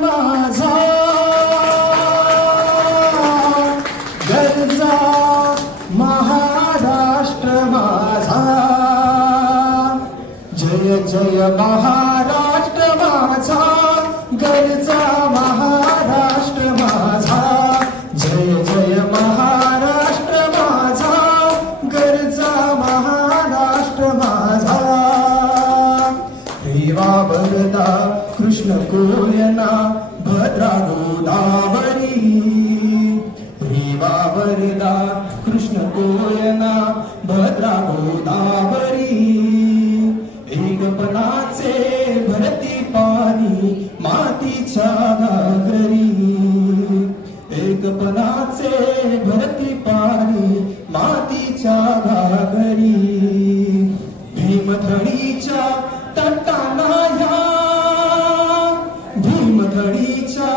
माझा गरजा महाराष्ट्र माझा जय जय महाराष्ट्र माझा गरजा महाराष्ट्र माझा जय जय महाराष्ट्र माझा गरजा महाराष्ट्र माझा रेवा वरदा कृष्ण कोयना भद्रा गोदावरी रेवा वरदा कृष्ण कोयना भद्रा गोदावरी एकपणाचे भरती पाणी मातीच्या घागरी एकपणाचे भरती पाणी मातीच्या घागरी भीमथडीच्या तटाना या भीमथडीच्या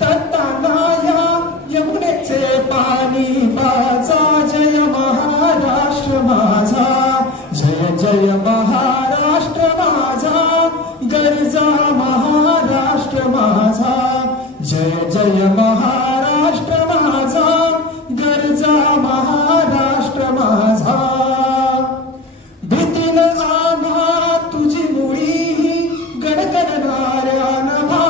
तटाना या यमुनेचे पाणी बाजा जय महाराष्ट्र माझा जय जय महाराष्ट्र माझा गरजा महाराष्ट्र माझा जय जय महाराष्ट्र माझा गरजा महाराष्ट्र माझा भीतीन आम्हा तुझी मुळी गडगडणाऱ्या नभा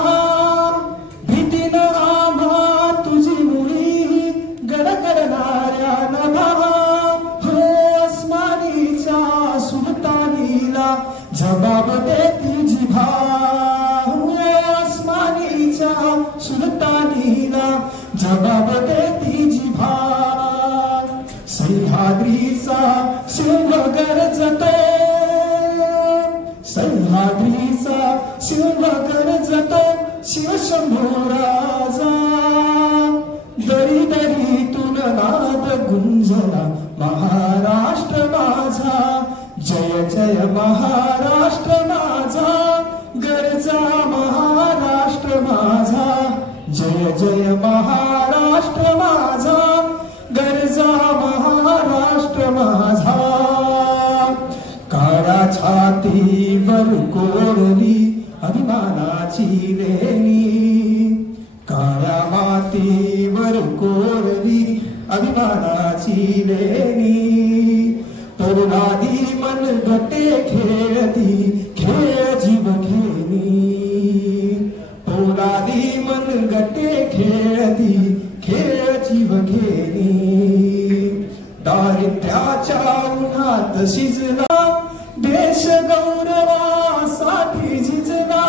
भीतीन आम्हा तुझी मुळी गडगडणाऱ्या नभा हो अस्मानीच्या सुलतानीला जबाब देती जिभा आसमानीच्या सुलतानीला जबाब देती जिभा सह्याद्रीचा सिंह गरजतो सह्याद्रीचा सिंह गरजतो शिवशंभो राजा दरी दरीतून नाद गुंजला महाराष्ट्र माझा जय जय महाराष्ट्र माझा गरजा महाराष्ट्र माझा जय जय महाराष्ट्र माझा गरजा महाराष्ट्र माझा काळा छातीवर कोरली अभिमानाची लेणी काळ्या मातीवर कोरली अभिमानाची लेणी तरुणादी मन गटे खेळती खेळ जीव घेणी तरुणादी मन गटे खेळती खेळ जीव घेणी दारिद्र्याच्या उन्हात शिजला देश गौरवासाठी झिजला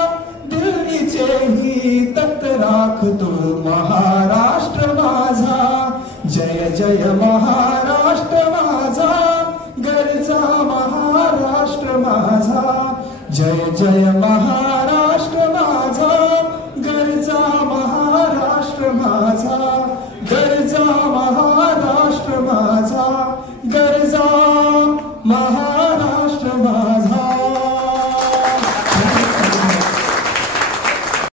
दिल्लीचेही तत राखतो महाराष्ट्र माझा जय जय महाराष्ट्र माझा गरजा महाराष्ट्र माझा जय जय महाराष्ट्र माझा गरजा महाराष्ट्र माझा गरजा महाराष्ट्र माझा गरजा